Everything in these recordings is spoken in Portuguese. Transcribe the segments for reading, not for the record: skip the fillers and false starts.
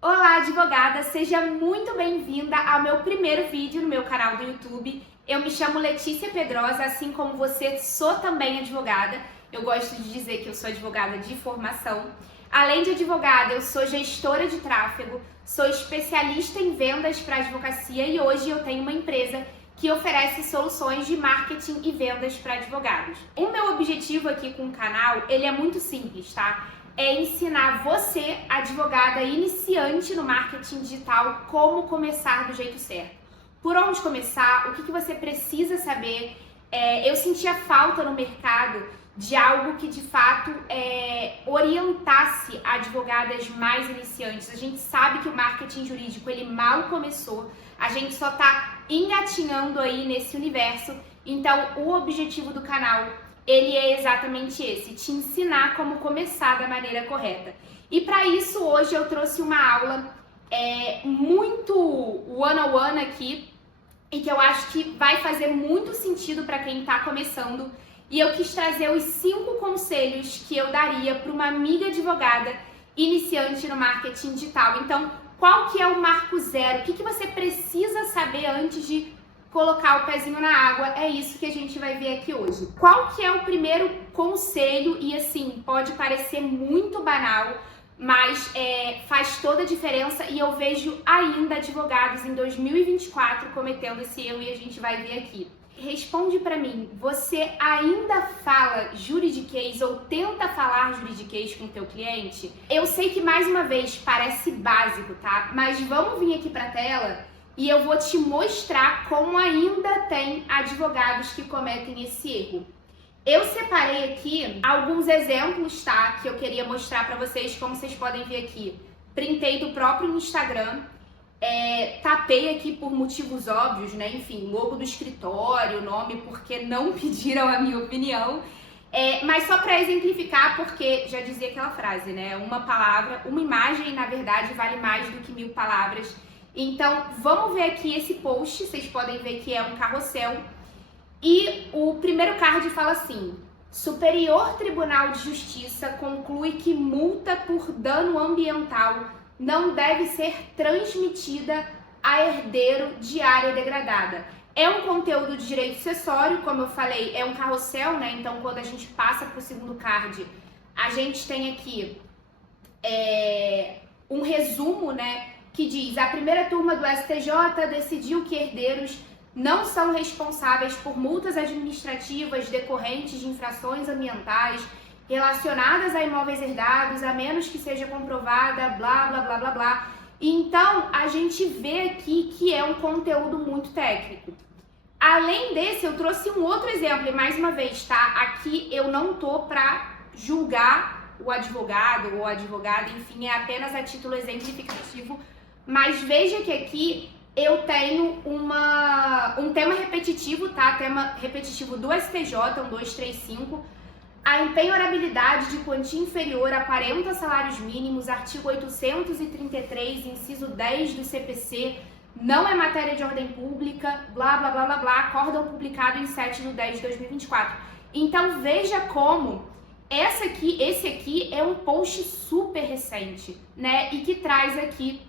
Olá, advogada! Seja muito bem-vinda ao meu primeiro vídeo no meu canal do YouTube. Eu me chamo Letícia Pedrosa, assim como você, sou também advogada. Eu gosto de dizer que eu sou advogada de formação. Além de advogada, eu sou gestora de tráfego, sou especialista em vendas para advocacia e hoje eu tenho uma empresa que oferece soluções de marketing e vendas para advogados. O meu objetivo aqui com o canal, ele é muito simples, tá? É ensinar você, advogada iniciante no marketing digital, como começar do jeito certo. Por onde começar, o que você precisa saber. Eu sentia falta no mercado de algo que de fato orientasse advogadas mais iniciantes. A gente sabe que o marketing jurídico ele mal começou, a gente só está engatinhando aí nesse universo. Então o objetivo do canal ele é exatamente esse, te ensinar como começar da maneira correta. E para isso hoje eu trouxe uma aula muito one-on-one aqui e que eu acho que vai fazer muito sentido para quem está começando. E eu quis trazer os 5 conselhos que eu daria para uma amiga advogada iniciante no marketing digital. Então, qual que é o marco zero? O que você precisa saber antes de colocar o pezinho na água? É isso que a gente vai ver aqui hoje. Qual que é o primeiro conselho? E assim, pode parecer muito banal, mas faz toda a diferença e eu vejo ainda advogados em 2024 cometendo esse erro e a gente vai ver aqui. Responde pra mim, você ainda fala juridiquês ou tenta falar juridiquês com o teu cliente? Eu sei que mais uma vez parece básico, tá? Mas vamos vir aqui pra tela e eu vou te mostrar como ainda tem advogados que cometem esse erro. Eu separei aqui alguns exemplos, tá? Que eu queria mostrar pra vocês, como vocês podem ver aqui. Printei do próprio Instagram. Tapei aqui por motivos óbvios, né? Enfim, logo do escritório, nome, porque não pediram a minha opinião. Mas só para exemplificar, porque já dizia aquela frase, né? Uma palavra, uma imagem, na verdade, vale mais do que 1000 palavras. Então, vamos ver aqui esse post. Vocês podem ver que é um carrossel. E o primeiro card fala assim: Superior Tribunal de Justiça conclui que multa por dano ambiental não deve ser transmitida a herdeiro de área degradada. É um conteúdo de direito sucessório, como eu falei, é um carrossel, né? Então, quando a gente passa para o segundo card, a gente tem aqui um resumo, né? Que diz: a primeira turma do STJ decidiu que herdeiros não são responsáveis por multas administrativas decorrentes de infrações ambientais relacionadas a imóveis herdados, a menos que seja comprovada, blá, blá, blá, blá, blá. Então, a gente vê aqui que é um conteúdo muito técnico. Além desse, eu trouxe um outro exemplo, e mais uma vez, tá? Aqui eu não tô para julgar o advogado ou a advogada, enfim, é apenas a título exemplificativo, mas veja que aqui eu tenho um tema repetitivo, tá? Tema repetitivo do STJ, 1235, a empenhorabilidade de quantia inferior a 40 salários mínimos, artigo 833, inciso 10 do CPC, não é matéria de ordem pública, blá, blá, blá, blá, blá, acórdão publicado em 7/10/2024. Então, veja como esse aqui é um post super recente, né? E que traz aqui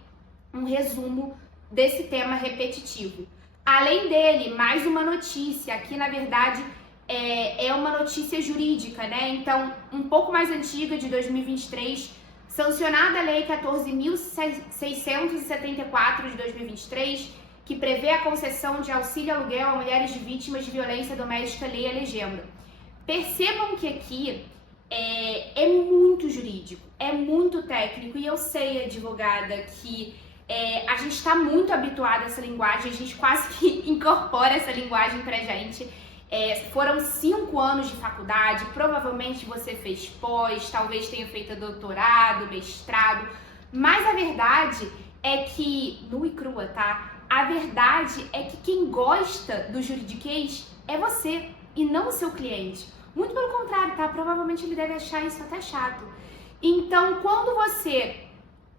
um resumo desse tema repetitivo. Além dele, mais uma notícia, aqui na verdade é uma notícia jurídica, né? Então, um pouco mais antiga, de 2023, sancionada a Lei 14.674 de 2023, que prevê a concessão de auxílio aluguel a mulheres de vítimas de violência doméstica, lei a legenda. Percebam que aqui é muito jurídico, é muito técnico, e eu sei, advogada, que a gente está muito habituado a essa linguagem, a gente quase que incorpora essa linguagem pra gente. Foram 5 anos de faculdade, provavelmente você fez pós, talvez tenha feito doutorado, mestrado, mas a verdade é que, nua e crua, tá? A verdade é que quem gosta do juridiquês é você e não o seu cliente. Muito pelo contrário, tá? Provavelmente ele deve achar isso até chato. Então, quando você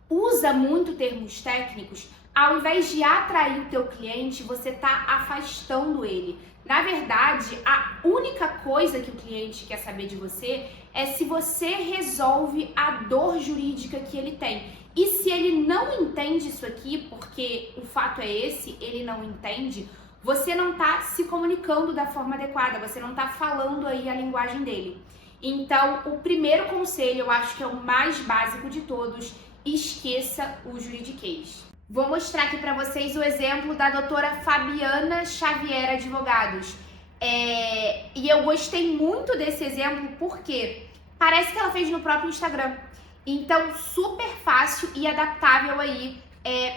usa muito termos técnicos, ao invés de atrair o teu cliente, você tá afastando ele. Na verdade, a única coisa que o cliente quer saber de você é se você resolve a dor jurídica que ele tem. E se ele não entende isso aqui, porque o fato é esse, ele não entende, você não está se comunicando da forma adequada, você não está falando aí a linguagem dele. Então, o primeiro conselho, eu acho que é o mais básico de todos, esqueça o juridiquês. Vou mostrar aqui para vocês o exemplo da doutora Fabiana Xavier Advogados. E eu gostei muito desse exemplo porque parece que ela fez no próprio Instagram. Então, super fácil e adaptável aí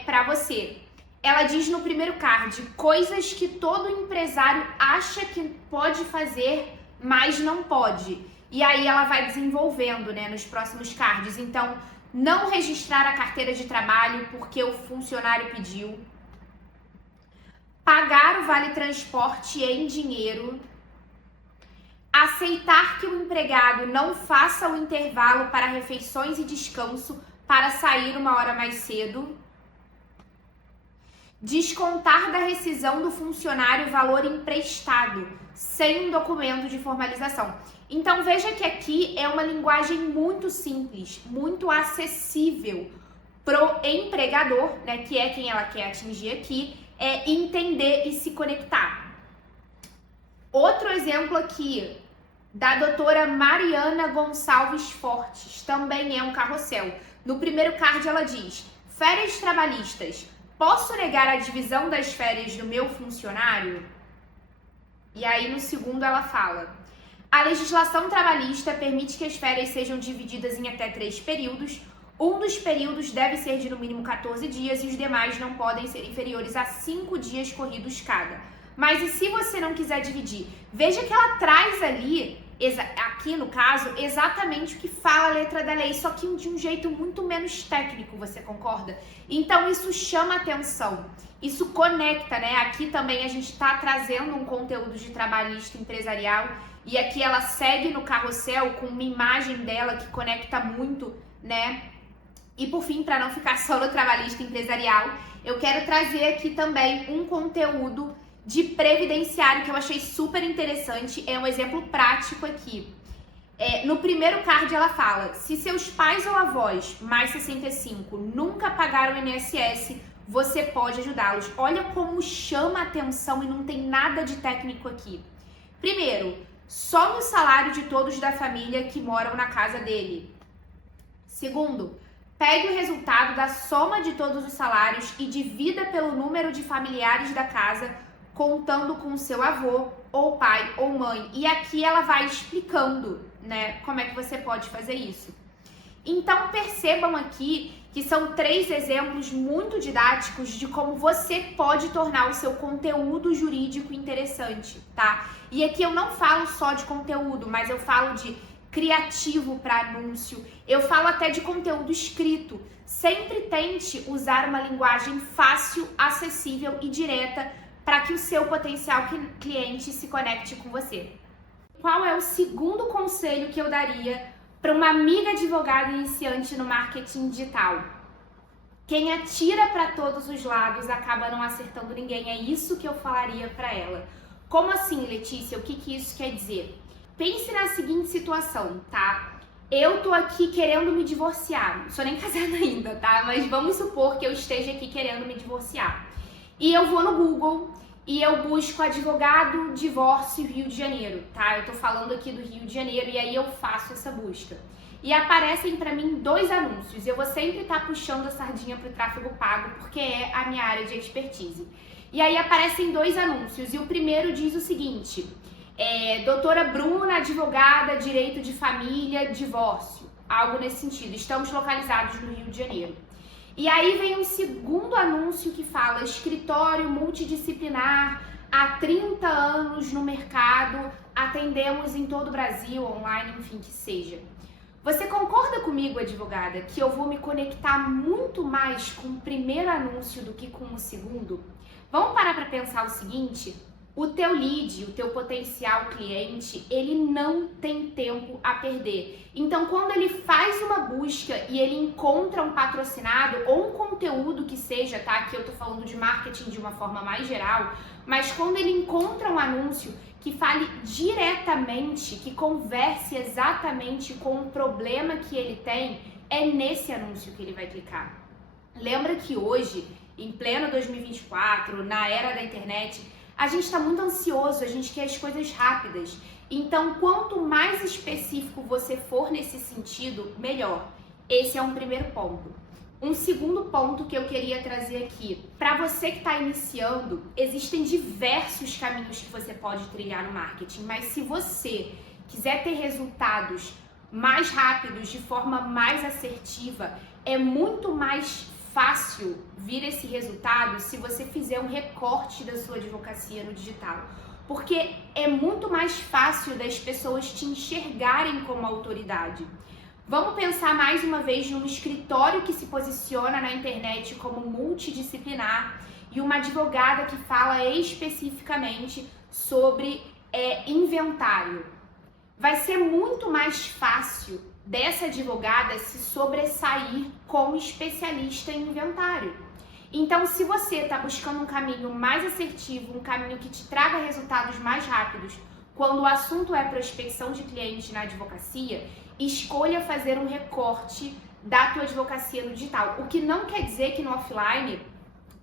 para você. Ela diz no primeiro card, coisas que todo empresário acha que pode fazer, mas não pode. E aí ela vai desenvolvendo, né, nos próximos cards. Então, não registrar a carteira de trabalho porque o funcionário pediu. Pagar o vale-transporte em dinheiro. Aceitar que o empregado não faça o intervalo para refeições e descanso para sair uma hora mais cedo. Descontar da rescisão do funcionário valor emprestado, sem um documento de formalização. Então veja que aqui é uma linguagem muito simples, muito acessível pro empregador, né, que é quem ela quer atingir aqui, entender e se conectar. Outro exemplo aqui, da doutora Mariana Gonçalves Fortes, também é um carrossel. No primeiro card ela diz, férias trabalhistas, posso negar a divisão das férias do meu funcionário? E aí no segundo ela fala, a legislação trabalhista permite que as férias sejam divididas em até 3 períodos. Um dos períodos deve ser de no mínimo 14 dias e os demais não podem ser inferiores a 5 dias corridos cada. Mas e se você não quiser dividir? Veja que ela traz ali, aqui no caso, exatamente o que fala a letra da lei, só que de um jeito muito menos técnico, você concorda? Então isso chama atenção, isso conecta, né? Aqui também a gente está trazendo um conteúdo de trabalhista empresarial e aqui ela segue no carrossel com uma imagem dela que conecta muito, né? E por fim, para não ficar só no trabalhista empresarial, eu quero trazer aqui também um conteúdo de previdenciário que eu achei super interessante, é um exemplo prático aqui. No primeiro card ela fala, se seus pais ou avós, mais 65, nunca pagaram o INSS, você pode ajudá-los. Olha como chama a atenção e não tem nada de técnico aqui. Primeiro, some o salário de todos da família que moram na casa dele. Segundo, pegue o resultado da soma de todos os salários e divida pelo número de familiares da casa, contando com seu avô, ou pai, ou mãe. E aqui ela vai explicando, né, como é que você pode fazer isso. Então, percebam aqui que são 3 exemplos muito didáticos de como você pode tornar o seu conteúdo jurídico interessante, tá? E aqui eu não falo só de conteúdo, mas eu falo de criativo para anúncio, eu falo até de conteúdo escrito. Sempre tente usar uma linguagem fácil, acessível e direta para que o seu potencial cliente se conecte com você. Qual é o segundo conselho que eu daria para uma amiga advogada iniciante no marketing digital? Quem atira para todos os lados acaba não acertando ninguém. É isso que eu falaria para ela. Como assim, Letícia? O que isso quer dizer? Pense na seguinte situação, tá? Eu tô aqui querendo me divorciar. Não sou nem casada ainda, tá? Mas vamos supor que eu esteja aqui querendo me divorciar. E eu vou no Google e eu busco advogado, divórcio, Rio de Janeiro, tá? Eu tô falando aqui do Rio de Janeiro e aí eu faço essa busca. E aparecem pra mim 2 anúncios. Eu vou sempre estar puxando a sardinha pro tráfego pago porque é a minha área de expertise. E aí aparecem 2 anúncios e o primeiro diz o seguinte, doutora Bruna, advogada, direito de família, divórcio, algo nesse sentido. Estamos localizados no Rio de Janeiro. E aí vem um segundo anúncio que fala escritório multidisciplinar, há 30 anos no mercado, atendemos em todo o Brasil, online, enfim, que seja. Você concorda comigo, advogada, que eu vou me conectar muito mais com o primeiro anúncio do que com o segundo? Vamos parar para pensar o seguinte? O teu lead, o teu potencial cliente, ele não tem tempo a perder. Então, quando ele faz uma busca e ele encontra um patrocinado ou um conteúdo que seja, tá? Aqui eu tô falando de marketing de uma forma mais geral, mas quando ele encontra um anúncio que fale diretamente, que converse exatamente com o problema que ele tem, é nesse anúncio que ele vai clicar. Lembra que hoje, em pleno 2024, na era da internet, a gente está muito ansioso, a gente quer as coisas rápidas. Então, quanto mais específico você for nesse sentido, melhor. Esse é um primeiro ponto. Um segundo ponto que eu queria trazer aqui, para você que está iniciando, existem diversos caminhos que você pode trilhar no marketing, mas se você quiser ter resultados mais rápidos, de forma mais assertiva, é muito mais fácil vir esse resultado se você fizer um recorte da sua advocacia no digital. Porque é muito mais fácil das pessoas te enxergarem como autoridade. Vamos pensar mais uma vez num escritório que se posiciona na internet como multidisciplinar e uma advogada que fala especificamente sobre inventário. Vai ser muito mais fácil dessa advogada se sobressair como especialista em inventário. Então, se você está buscando um caminho mais assertivo, um caminho que te traga resultados mais rápidos, quando o assunto é prospecção de clientes na advocacia, escolha fazer um recorte da tua advocacia no digital. O que não quer dizer que no offline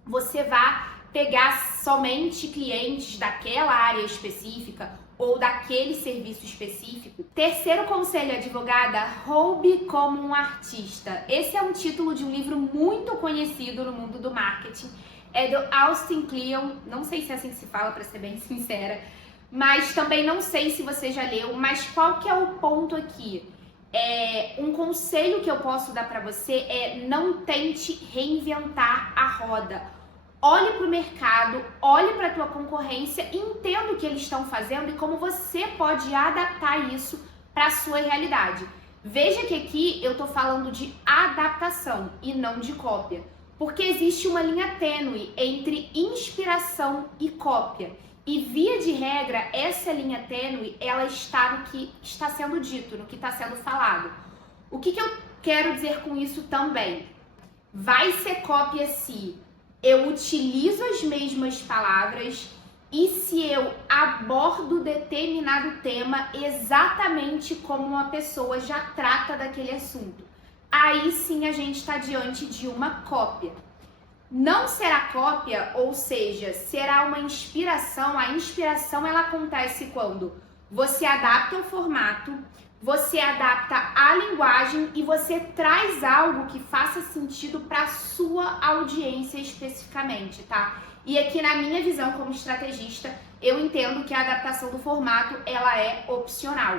você vá pegar somente clientes daquela área específica ou daquele serviço específico. Terceiro conselho, advogada, roube como um artista. Esse é um título de um livro muito conhecido no mundo do marketing. É do Austin Kleon, não sei se é assim que se fala, para ser bem sincera, mas também não sei se você já leu, mas qual que é o ponto aqui? Um conselho que eu posso dar para você é não tente reinventar a roda. Olhe para o mercado, olhe para a tua concorrência, entenda o que eles estão fazendo e como você pode adaptar isso para a sua realidade. Veja que aqui eu estou falando de adaptação e não de cópia, porque existe uma linha tênue entre inspiração e cópia. E via de regra, essa linha tênue, ela está no que está sendo dito, no que está sendo falado. O que eu quero dizer com isso também? Vai ser cópia se eu utilizo as mesmas palavras e se eu abordo determinado tema exatamente como uma pessoa já trata daquele assunto. Aí sim a gente está diante de uma cópia. Não será cópia, ou seja, será uma inspiração. A inspiração ela acontece quando você adapta o formato, você adapta a linguagem e você traz algo que faça sentido para a sua audiência especificamente, tá? E aqui na minha visão como estrategista, eu entendo que a adaptação do formato ela é opcional.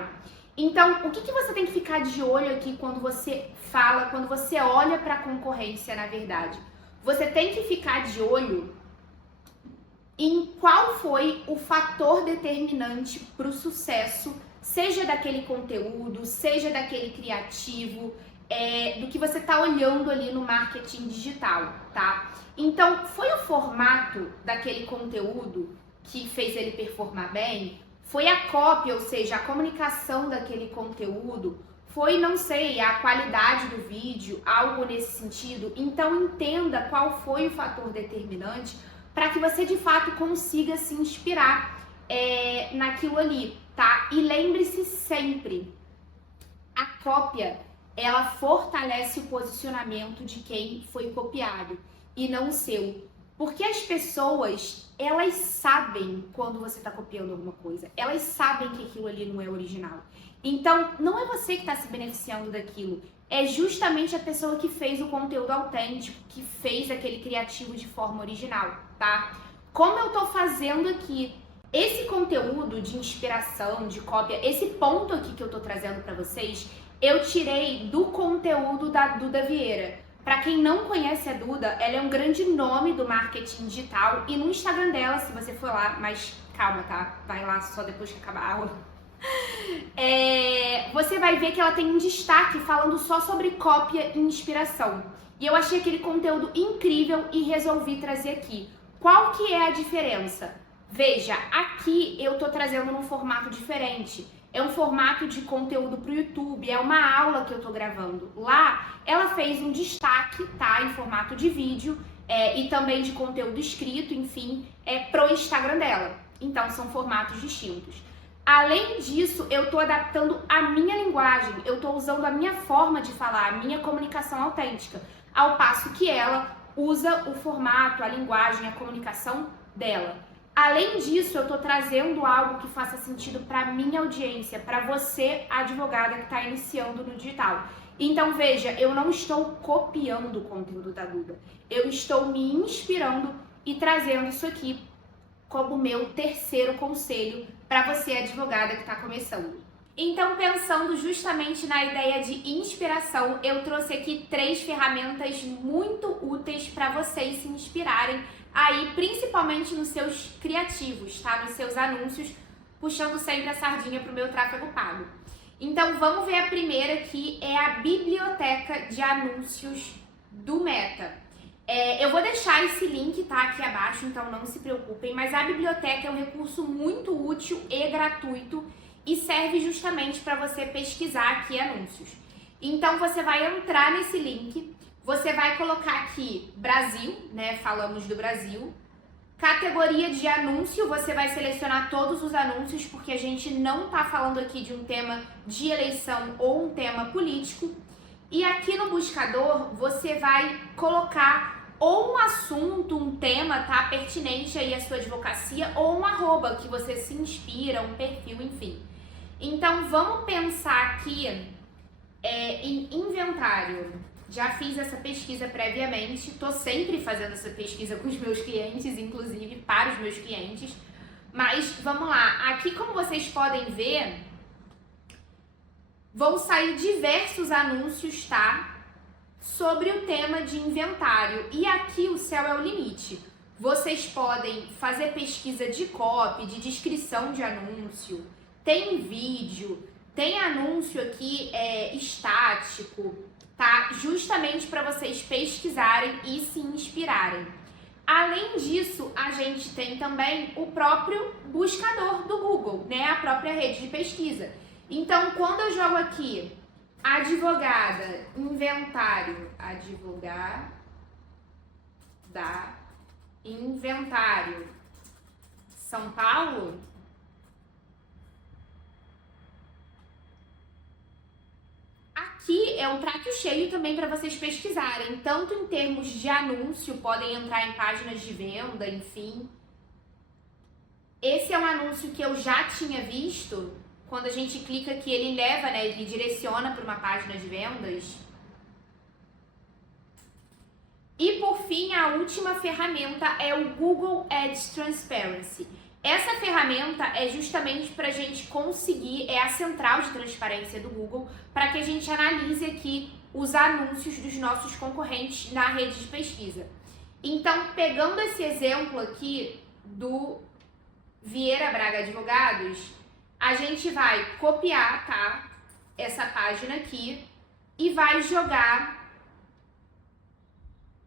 Então, o que você tem que ficar de olho aqui quando você fala, quando você olha para a concorrência, na verdade? Você tem que ficar de olho em qual foi o fator determinante para o sucesso, seja daquele conteúdo, seja daquele criativo, do que você está olhando ali no marketing digital, tá? Então, foi o formato daquele conteúdo que fez ele performar bem? Foi a cópia, ou seja, a comunicação daquele conteúdo? Foi, não sei, a qualidade do vídeo, algo nesse sentido? Então entenda qual foi o fator determinante para que você de fato consiga se inspirar naquilo ali, tá? E lembre-se sempre, a cópia, ela fortalece o posicionamento de quem foi copiado e não o seu. Porque as pessoas, elas sabem quando você está copiando alguma coisa, elas sabem que aquilo ali não é original. Então, não é você que está se beneficiando daquilo, é justamente a pessoa que fez o conteúdo autêntico, que fez aquele criativo de forma original, tá? Como eu tô fazendo aqui, esse conteúdo de inspiração, de cópia, esse ponto aqui que eu tô trazendo para vocês, eu tirei do conteúdo da Duda Vieira. Para quem não conhece a Duda, ela é um grande nome do marketing digital e no Instagram dela, se você for lá, mas calma, tá? Vai lá só depois que acabar a aula. Você vai ver que ela tem um destaque falando só sobre cópia e inspiração. E eu achei aquele conteúdo incrível e resolvi trazer aqui. Qual que é a diferença? Veja, aqui eu tô trazendo num formato diferente. É um formato de conteúdo pro YouTube, é uma aula que eu tô gravando. Lá, ela fez um destaque, tá? Em formato de vídeo e também de conteúdo escrito, enfim, pro Instagram dela. Então, são formatos distintos. Além disso, eu tô adaptando a minha linguagem, eu tô usando a minha forma de falar, a minha comunicação autêntica, ao passo que ela usa o formato, a linguagem, a comunicação dela. Além disso, eu tô trazendo algo que faça sentido para minha audiência, para você, advogada que está iniciando no digital. Então, veja, eu não estou copiando o conteúdo da Duda, eu estou me inspirando e trazendo isso aqui como meu terceiro conselho para você, advogada que está começando. Então, pensando justamente na ideia de inspiração, eu trouxe aqui 3 ferramentas muito úteis para vocês se inspirarem aí, principalmente nos seus criativos, tá? Nos seus anúncios, puxando sempre a sardinha para o meu tráfego pago. Então, vamos ver a primeira, que é a biblioteca de anúncios do Meta. Eu vou deixar esse link, tá, aqui abaixo, então não se preocupem, mas a biblioteca é um recurso muito útil e gratuito e serve justamente para você pesquisar aqui anúncios. Então, você vai entrar nesse link, você vai colocar aqui Brasil, né, falamos do Brasil, categoria de anúncio, você vai selecionar todos os anúncios, porque a gente não tá falando aqui de um tema de eleição ou um tema político. E aqui no buscador, você vai colocar ou um assunto, um tema, tá, pertinente aí à sua advocacia, ou um arroba que você se inspira, um perfil, enfim. Então, vamos pensar aqui em inventário. Já fiz essa pesquisa previamente, tô sempre fazendo essa pesquisa com os meus clientes, inclusive para os meus clientes. Mas, vamos lá, aqui como vocês podem ver, vão sair diversos anúncios, tá? Sobre o tema de inventário. E aqui o céu é o limite. Vocês podem fazer pesquisa de copy, de descrição de anúncio, tem vídeo, tem anúncio aqui estático, tá? Justamente para vocês pesquisarem e se inspirarem. Além disso, a gente tem também o próprio buscador do Google, né? A própria rede de pesquisa. Então, quando eu jogo aqui advogada, inventário, advogada, inventário, São Paulo, aqui é um prato cheio também para vocês pesquisarem, tanto em termos de anúncio, podem entrar em páginas de venda, enfim. Esse é um anúncio que eu já tinha visto. Quando a gente clica aqui, ele leva, né, ele direciona para uma página de vendas. E por fim, a última ferramenta é o Google Ads Transparency. Essa ferramenta é justamente para a gente conseguir, é a central de transparência do Google, para que a gente analise aqui os anúncios dos nossos concorrentes na rede de pesquisa. Então, pegando esse exemplo aqui do Vieira Braga Advogados, a gente vai copiar, tá, essa página aqui e vai jogar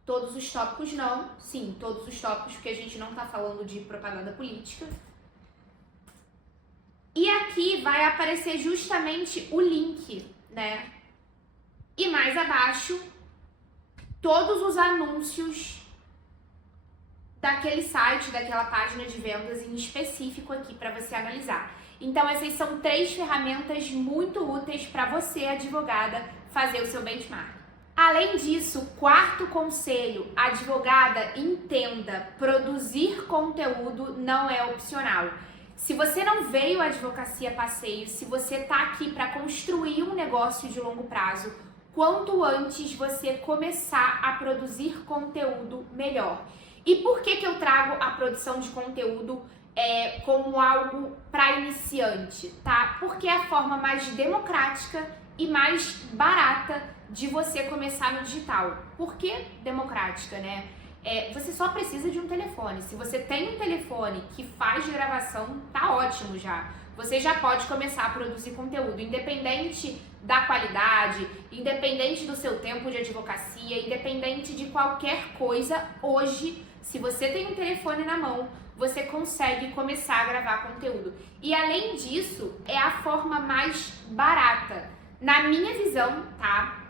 todos os tópicos, não, sim, todos os tópicos, porque a gente não tá falando de propaganda política. E aqui vai aparecer justamente o link, né? E mais abaixo, todos os anúncios daquele site, daquela página de vendas em específico aqui para você analisar. Então, essas são 3 ferramentas muito úteis para você, advogada, fazer o seu benchmark. Além disso, 4º conselho, advogada, entenda, produzir conteúdo não é opcional. Se você não veio à advocacia a passeio, se você está aqui para construir um negócio de longo prazo, quanto antes você começar a produzir conteúdo, melhor. E por que eu trago a produção de conteúdo como algo para iniciante, tá? Porque é a forma mais democrática e mais barata de você começar no digital. Por que democrática, né? Você só precisa de um telefone. Se você tem um telefone que faz gravação, tá ótimo já. Você já pode começar a produzir conteúdo, independente da qualidade, independente do seu tempo de advocacia, independente de qualquer coisa. Hoje, se você tem um telefone na mão, você consegue começar a gravar conteúdo. E além disso, é a forma mais barata. Na minha visão, tá?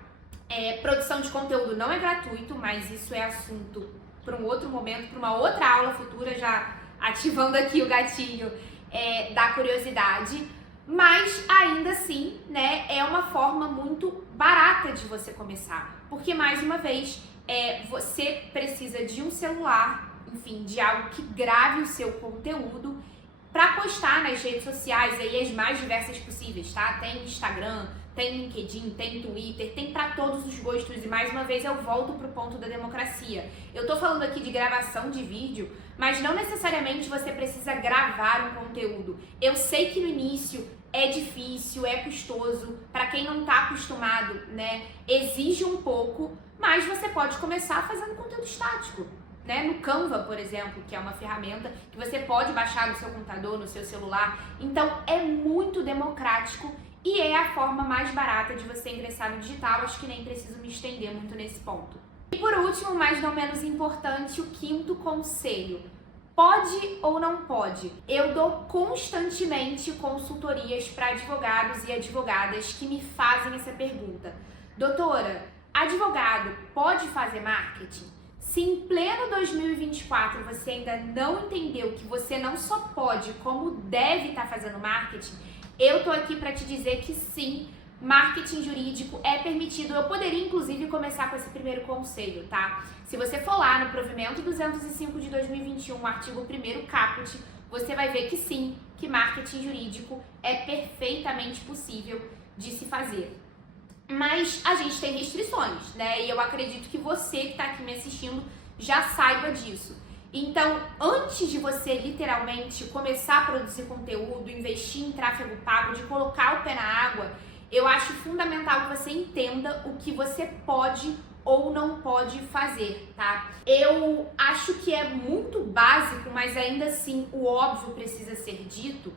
Produção de conteúdo não é gratuito, mas isso é assunto para um outro momento, para uma outra aula futura, já ativando aqui o gatilho. da curiosidade, mas ainda assim, né, é uma forma muito barata de você começar, porque mais uma vez, você precisa de um celular, enfim, de algo que grave o seu conteúdo para postar nas redes sociais, aí as mais diversas possíveis, tá? Tem Instagram, tem LinkedIn, tem Twitter, tem para todos os gostos. E mais uma vez eu volto pro ponto da democracia. Eu tô falando aqui de gravação de vídeo, mas não necessariamente você precisa gravar um conteúdo. Eu sei que no início é difícil, é custoso, para quem não tá acostumado, né? Exige um pouco, mas você pode começar fazendo conteúdo estático. Né? No Canva, por exemplo, que é uma ferramenta que você pode baixar no seu computador, no seu celular. Então, é muito democrático e é a forma mais barata de você ingressar no digital. Acho que nem preciso me estender muito nesse ponto. E por último, mas não menos importante, o quinto conselho. Pode ou não pode? Eu dou constantemente consultorias para advogados e advogadas que me fazem essa pergunta. Doutora, advogado pode fazer marketing? Se em pleno 2024 você ainda não entendeu que você não só pode, como deve estar fazendo marketing, eu tô aqui para te dizer que sim, marketing jurídico é permitido. Eu poderia inclusive começar com esse primeiro conselho, tá? Se você for lá no provimento 205 de 2021, artigo 1º caput, você vai ver que sim, que marketing jurídico é perfeitamente possível de se fazer. Mas a gente tem restrições, né? E eu acredito que você que está aqui me assistindo já saiba disso. Então, antes de você literalmente começar a produzir conteúdo, investir em tráfego pago, de colocar o pé na água, eu acho fundamental que você entenda o que você pode ou não pode fazer, tá? Eu acho que é muito básico, mas ainda assim o óbvio precisa ser dito.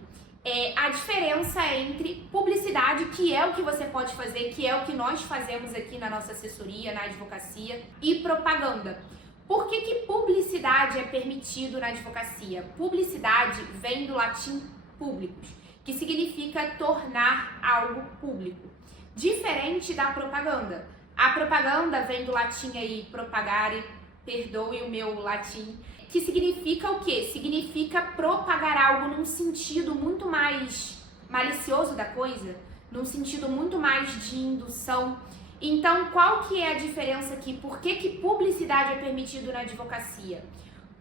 A diferença entre publicidade, que é o que você pode fazer, que é o que nós fazemos aqui na nossa assessoria, na advocacia, e propaganda. Por que publicidade é permitido na advocacia? Publicidade vem do latim publicus, que significa tornar algo público. Diferente da propaganda. A propaganda vem do latim aí, propagare, perdoe o meu latim, que significa o quê? Significa propagar algo num sentido muito mais malicioso da coisa, num sentido muito mais de indução. Então, qual que é a diferença aqui? Por que publicidade é permitido na advocacia?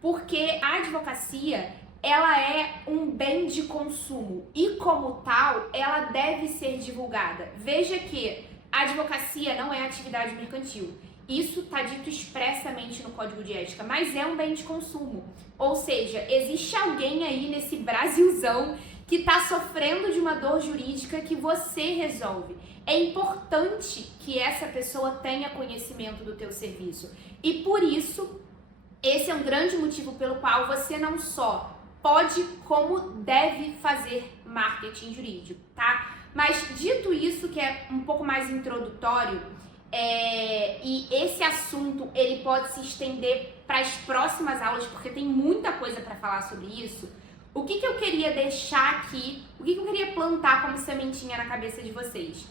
Porque a advocacia, ela é um bem de consumo e, como tal, ela deve ser divulgada. Veja que a advocacia não é atividade mercantil. Isso está dito expressamente no Código de Ética, mas é um bem de consumo. Ou seja, existe alguém aí nesse Brasilzão que está sofrendo de uma dor jurídica que você resolve. É importante que essa pessoa tenha conhecimento do teu serviço. E por isso, esse é um grande motivo pelo qual você não só pode, como deve fazer marketing jurídico, tá? Mas dito isso, que é um pouco mais introdutório, e esse assunto ele pode se estender para as próximas aulas, porque tem muita coisa para falar sobre isso. O que eu queria deixar aqui, o que eu queria plantar como sementinha na cabeça de vocês?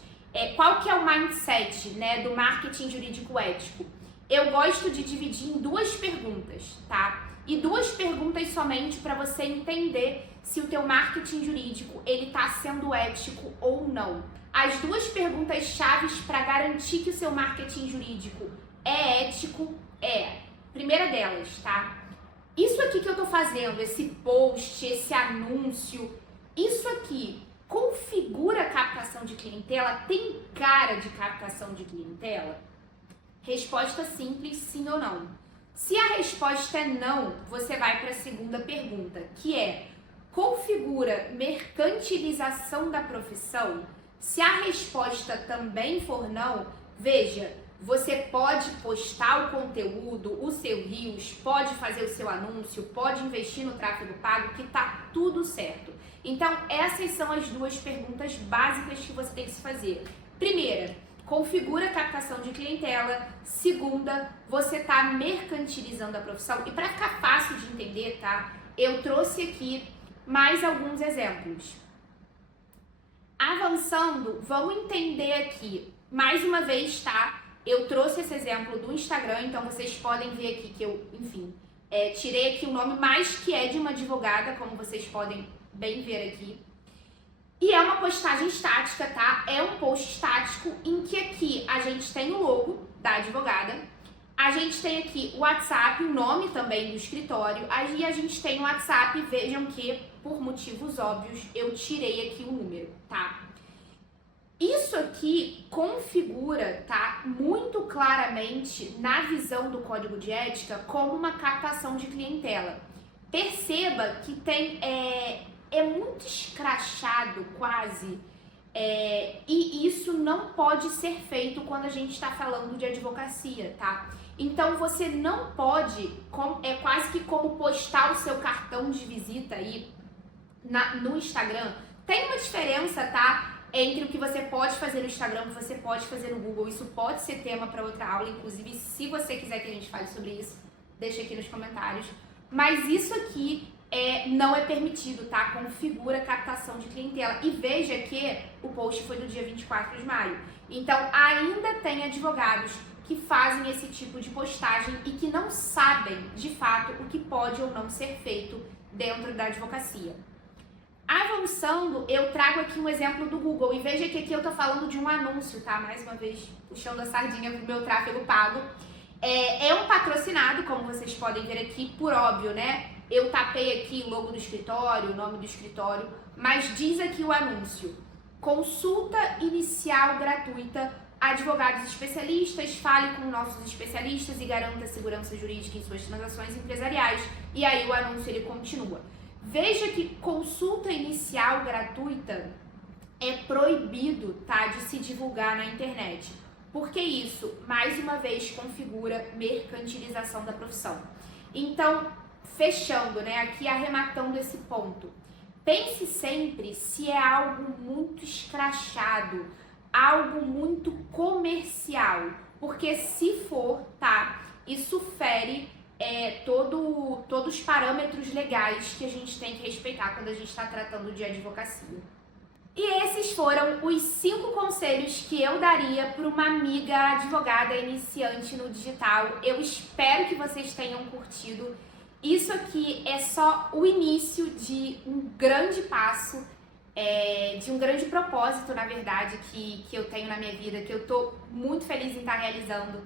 Qual que é o mindset, né, do marketing jurídico ético? Eu gosto de dividir em duas perguntas, tá? E duas perguntas somente para você entender se o teu marketing jurídico ele está sendo ético ou não. As duas perguntas chaves para garantir que o seu marketing jurídico é ético primeira delas, tá? Isso aqui que eu tô fazendo, esse post, esse anúncio, isso aqui configura captação de clientela? Tem cara de captação de clientela? Resposta simples, sim ou não. Se a resposta é não, você vai para a segunda pergunta, que é: configura mercantilização da profissão? Se a resposta também for não, veja, você pode postar o conteúdo, o seu Reels, pode fazer o seu anúncio, pode investir no tráfego pago, que tá tudo certo. Então, essas são as duas perguntas básicas que você tem que se fazer. Primeira, configura a captação de clientela. Segunda, você tá mercantilizando a profissão. E para ficar fácil de entender, tá? Eu trouxe aqui mais alguns exemplos. Avançando, vamos entender aqui, mais uma vez, tá? Eu trouxe esse exemplo do Instagram, então vocês podem ver aqui que eu, enfim, tirei aqui o nome, mas que é de uma advogada, como vocês podem bem ver aqui. E é uma postagem estática, tá? É um post estático em que aqui a gente tem o logo da advogada, a gente tem aqui o WhatsApp, o nome também do escritório, aí a gente tem o WhatsApp, vejam que, por motivos óbvios, eu tirei aqui o número, tá? Isso aqui configura, tá, muito claramente na visão do código de ética como uma captação de clientela. Perceba que tem, é muito escrachado quase, e isso não pode ser feito quando a gente está falando de advocacia, tá? Então você não pode, é quase que como postar o seu cartão de visita aí no Instagram. Tem uma diferença, tá? Entre o que você pode fazer no Instagram, o que você pode fazer no Google. Isso pode ser tema para outra aula, inclusive se você quiser que a gente fale sobre isso, deixa aqui nos comentários. Mas isso aqui não é permitido, tá? Configura captação de clientela. E veja que o post foi do dia 24 de maio. Então ainda tem advogados que fazem esse tipo de postagem e que não sabem, de fato, o que pode ou não ser feito dentro da advocacia. Avançando, eu trago aqui um exemplo do Google e veja que aqui eu tô falando de um anúncio, tá? Mais uma vez, puxando a sardinha pro meu tráfego pago. É um patrocinado, como vocês podem ver aqui, por óbvio, né? Eu tapei aqui o logo do escritório, o nome do escritório, mas diz aqui o anúncio: consulta inicial gratuita, advogados especialistas, fale com nossos especialistas e garanta segurança jurídica em suas transações empresariais. E aí o anúncio ele continua. Veja que consulta inicial gratuita é proibido, tá, de se divulgar na internet. Porque isso, mais uma vez, configura mercantilização da profissão. Então, fechando, né, aqui arrematando esse ponto, pense sempre se é algo muito escrachado, algo muito comercial, porque se for, tá, isso fere todos os parâmetros legais que a gente tem que respeitar quando a gente está tratando de advocacia. E esses foram os 5 conselhos que eu daria para uma amiga advogada iniciante no digital. Eu espero que vocês tenham curtido. Isso aqui é só o início de um grande passo, de um grande propósito, na verdade, que eu tenho na minha vida, que eu tô muito feliz em estar realizando.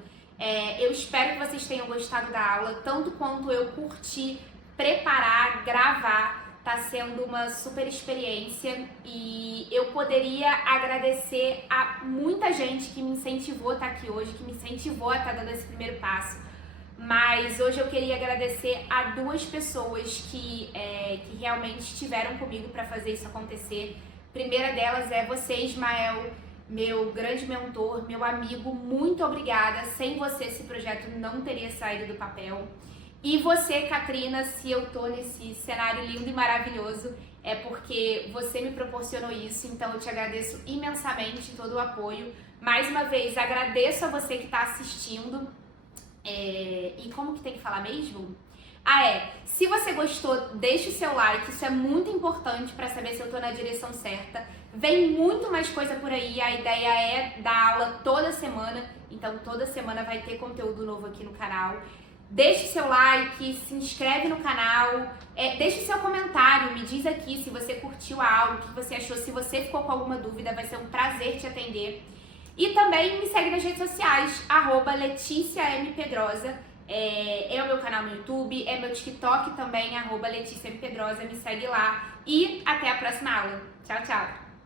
Eu espero que vocês tenham gostado da aula, tanto quanto eu curti preparar, gravar. Tá sendo uma super experiência e eu poderia agradecer a muita gente que me incentivou a estar aqui hoje, que me incentivou a estar dando esse primeiro passo. Mas hoje eu queria agradecer a 2 pessoas que realmente estiveram comigo para fazer isso acontecer. A primeira delas é você, Ismael, meu grande mentor, meu amigo, muito obrigada. Sem você esse projeto não teria saído do papel. E você, Katrina, se eu tô nesse cenário lindo e maravilhoso, é porque você me proporcionou isso, então eu te agradeço imensamente todo o apoio. Mais uma vez, agradeço a você que está assistindo. E como que tem que falar mesmo? Se você gostou, deixa o seu like, isso é muito importante para saber se eu tô na direção certa. Vem muito mais coisa por aí, a ideia é dar aula toda semana, então toda semana vai ter conteúdo novo aqui no canal. Deixe seu like, se inscreve no canal, deixe seu comentário, me diz aqui se você curtiu a aula, o que você achou, se você ficou com alguma dúvida, vai ser um prazer te atender. E também me segue nas redes sociais, @LeticiaMPedrosa, é o meu canal no YouTube, é meu TikTok também, @LeticiaMPedrosa, me segue lá e até a próxima aula. Tchau, tchau!